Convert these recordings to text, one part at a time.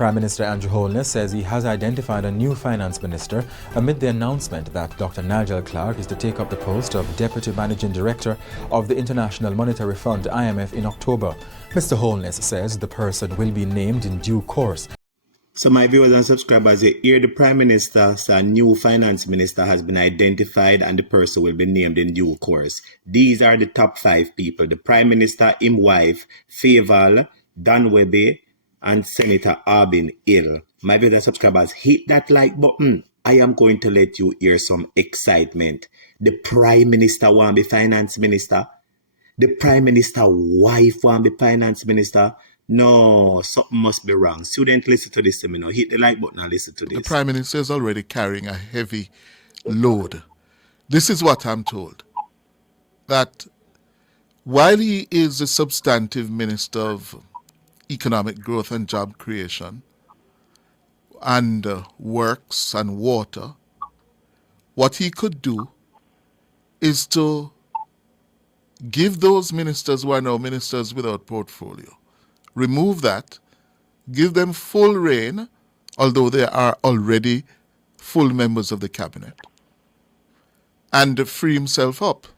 Prime Minister Andrew Holness says he has identified a new finance minister amid the announcement that Dr. Nigel Clark is to take up the post of Deputy Managing Director of the International Monetary Fund (IMF) in October. Mr. Holness says the person will be named in due course. So my viewers and subscribers, here the Prime Minister's new finance minister has been identified and the person will be named in due course. These are the top 5 people: the Prime Minister, his wife, Favour, Dan Webbe, and Senator Arbin Hill. My viewers and subscribers, hit that like button. I am going to let you hear some excitement. The Prime Minister want to be finance minister. The Prime Minister wife want to be finance minister. No, something must be wrong. Student, listen to this. Hit the like button and listen to this. The Prime Minister is already carrying a heavy load. This is what I'm told. That while he is the substantive Minister of Economic Growth and Job Creation and Works and Water, what he could do is to give those ministers who are now ministers without portfolio, remove that, give them full reign, although they are already full members of the cabinet, and free himself up.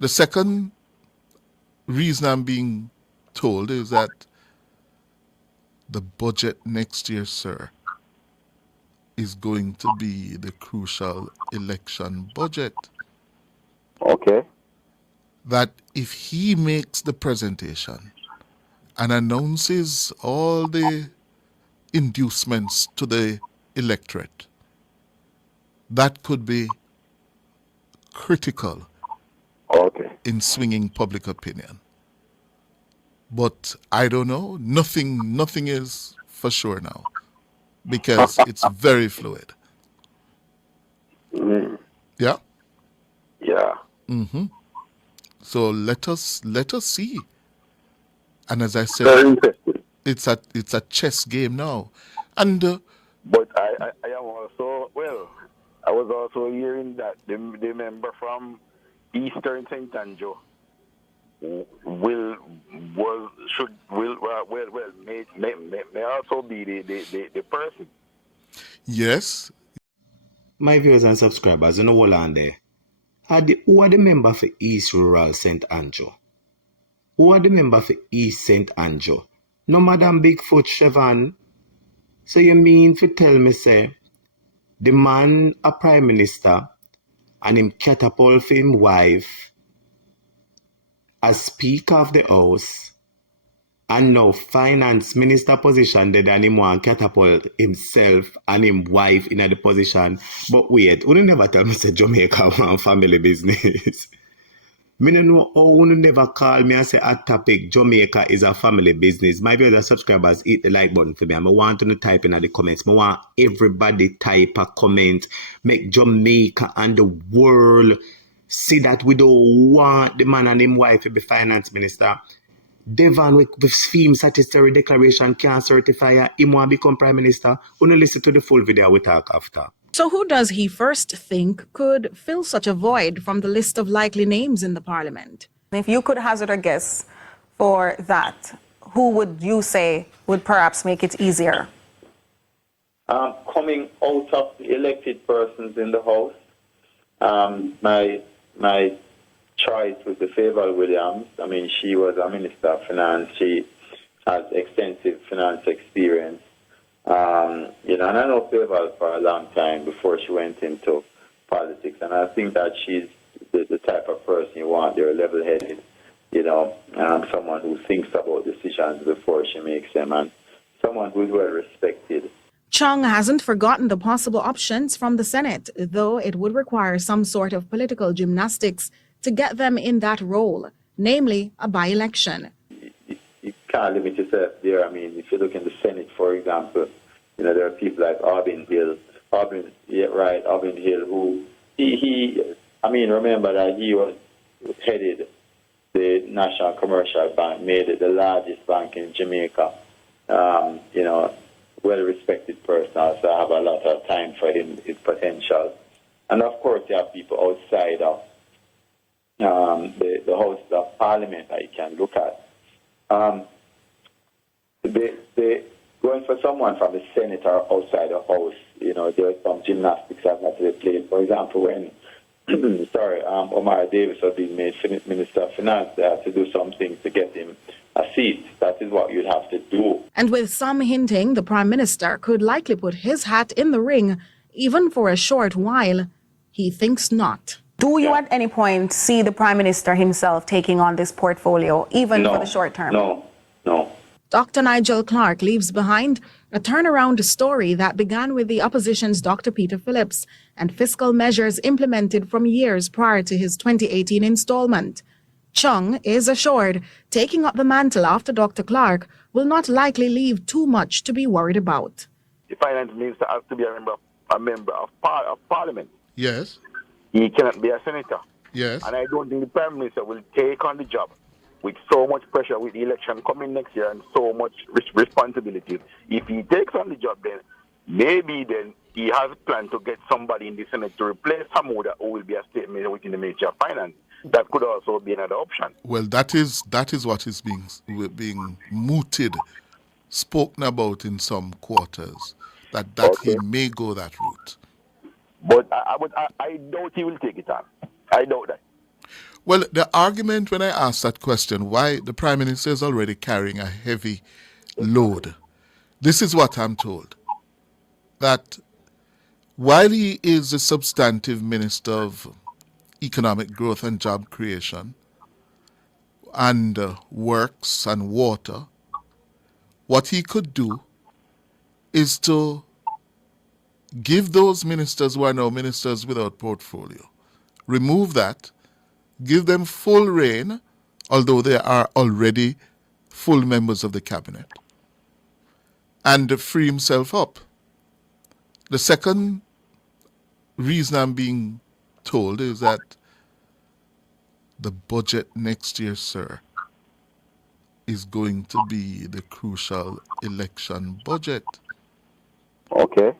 The second reason I'm being told is that the budget next year, sir, is going to be the crucial election budget. Okay. That if he makes the presentation and announces all the inducements to the electorate, that could be critical in swinging public opinion. But I don't know. Nothing is for sure now because it's very fluid. Yeah? Yeah. Mm-hmm. So let us see. And as I said, it's a chess game now. And but I am also, I was also hearing that the member from Eastern St. Andrew may also be the person. Yes. My viewers and subscribers, you know what on there? Who are the member for East Rural St. Andrew? Who are the member for East St. Andrew? No, Madam Bigfoot Chevan. So you mean to tell me, say, the man a prime minister and him catapult for him wife as speaker of the house and now finance minister position that him want catapult himself and him wife in the position. But wait, you never tell me say Jamaica want family business. Me no know how you never call me and say a topic Jamaica is a family business. My viewers and subscribers, hit the like button for me. I want to type in the comments. I want everybody type a comment. Make Jamaica and the world see that we don't want the man and his wife to be finance minister. Devon with film statutory declaration can't certify him want to become prime minister. Only listen to the full video we talk after. So who does he first think could fill such a void from the list of likely names in the parliament? If you could hazard a guess for that, who would you say would perhaps make it easier? Coming out of the elected persons in the House, my choice was the Favour Williams. I mean, she was a Minister of Finance. She has extensive finance experience. And I know Favour for a long time before she went into politics, and I think that she's the type of person you want. They're level-headed, someone who thinks about decisions before she makes them, and someone who's well-respected. Chung hasn't forgotten the possible options from the Senate, though it would require some sort of political gymnastics to get them in that role, namely a by-election. You can't limit yourself there. I mean, if you look in the Senate, for example, there are people like Arbin Hill, who remember that he was headed the National Commercial Bank, made it the largest bank in Jamaica. Well-respected person, so I have a lot of time for him, his potential. And of course, you have people outside of the House of Parliament that you can look at. going for someone from the Senate or outside the House, there's some gymnastics that have to be played. For example, when Omar Davis was being made Minister of Finance, they had to do something to get him a seat. That is what you'd have to do. And with some hinting the Prime Minister could likely put his hat in the ring, even for a short while, he thinks not. Do you at any point see the Prime Minister himself taking on this portfolio, even for the short term? No. Dr. Nigel Clark leaves behind a turnaround story that began with the opposition's Dr. Peter Phillips and fiscal measures implemented from years prior to his 2018 installment. Chung is assured taking up the mantle after Dr. Clark will not likely leave too much to be worried about. The finance minister has to be a member of parliament. Yes. He cannot be a senator. Yes. And I don't think the prime minister will take on the job with so much pressure with the election coming next year and so much responsibility. If he takes on the job, then maybe he has a plan to get somebody in the Senate to replace Hamuda, who will be a state minister within the Ministry of Finance. That could also be another option. Well, that is what is being mooted, spoken about in some quarters, that he may go that route. But I doubt he will take it on. I doubt that. Well, the argument when I asked that question, why the Prime Minister is already carrying a heavy load, this is what I'm told. That while he is the substantive Minister of Economic Growth and Job Creation and Works and Water, what he could do is to give those ministers who are now ministers without portfolio, remove that, give them full reign, although they are already full members of the cabinet, and free himself up. The second reason I'm being told is that the budget next year, sir, is going to be the crucial election budget. Okay.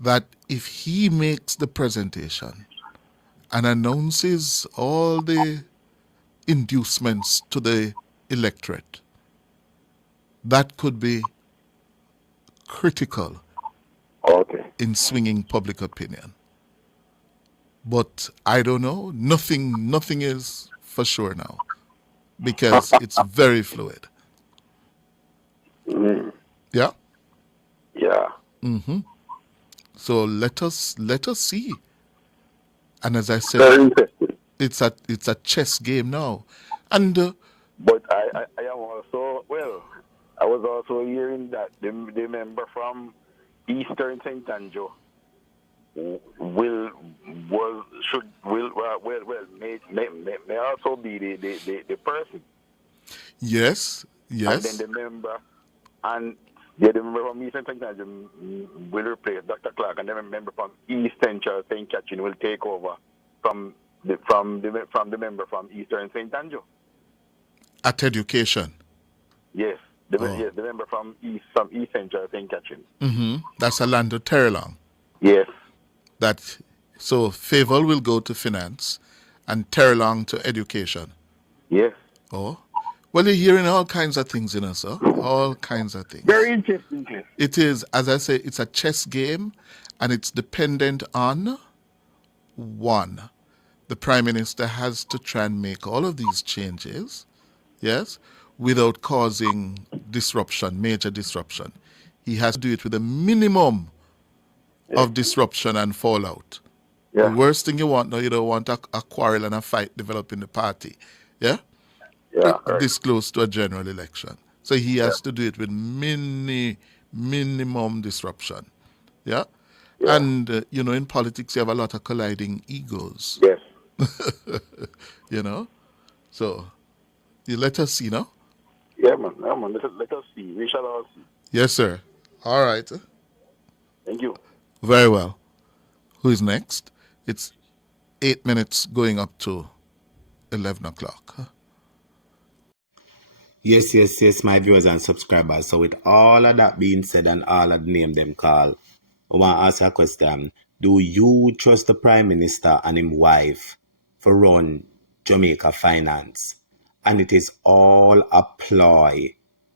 That if he makes the presentation and announces all the inducements to the electorate, that could be critical in swinging public opinion. But I don't know. Nothing is for sure now, because it's very fluid. Yeah? Yeah. Mm-hmm. So let us see. And as I said, it's a chess game now. And but I am also, I was also hearing that the member from Eastern St. Andrew may also be the person. Yes. And then the member from Eastern St. Andrew will replace Dr. Clark, and then the member from East Central St. Catherine will take over from the member from Eastern St. Andrew. At education. Yes. The member from East Central St. Catherine. Mm-hmm. That's Orlando Terrelong. Yes. So Favel will go to finance and Terrelong to education. Yes. Oh. Well, you're hearing all kinds of things, sir. All kinds of things. Very interesting. It is, as I say, it's a chess game, and it's dependent on, one, the Prime Minister has to try and make all of these changes, yes, without causing disruption, major disruption. He has to do it with a minimum of disruption and fallout. Yeah. The worst thing you want now, you don't want a quarrel and a fight developing the party. Yeah? Yeah. This close to a general election. So he has to do it with minimum disruption. Yeah? And, in politics, you have a lot of colliding egos. Yes. So you let us see now. Yeah, man. Let us see. We shall all see. Yes, sir. All right. Thank you. Very well. Who is next? It's 8 minutes going up to 11 o'clock. Yes, my viewers and subscribers. So with all of that being said and all of the name them call, I want to ask a question. Do you trust the Prime Minister and his wife for run Jamaica finance? And it is all a ploy.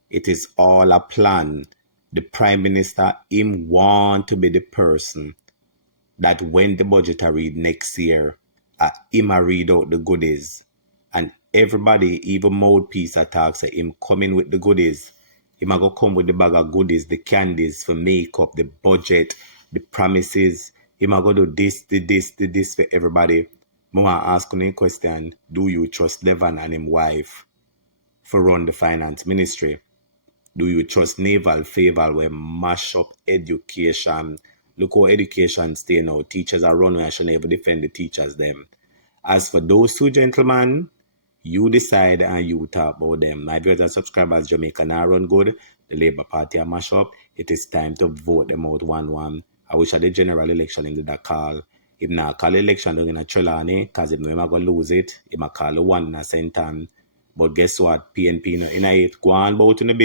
It is all a plan The Prime Minister, him want to be the person that when the budget are read next year, him a read out the goodies. And everybody, even mouthpiece attacks, him coming with the goodies. Him a go come with the bag of goodies, the candies for makeup, the budget, the promises. Him a go do this for everybody. I want to ask you a question. Do you trust Levan and his wife for run the finance ministry? Do you trust Naval Faval where mash up education? Look how education stay now. Teachers are running and should never defend the teachers them. As for those two gentlemen, you decide and you talk about them. My viewers and subscribers, Jamaica now run good. The Labour Party are mash up. It is time to vote them out 1-1. I wish at the general election in the call. If not call election, they're going to Trelawney because if not going to lose it, he might call one in a Sentan. But guess what? PNP in it. Go on about in the business.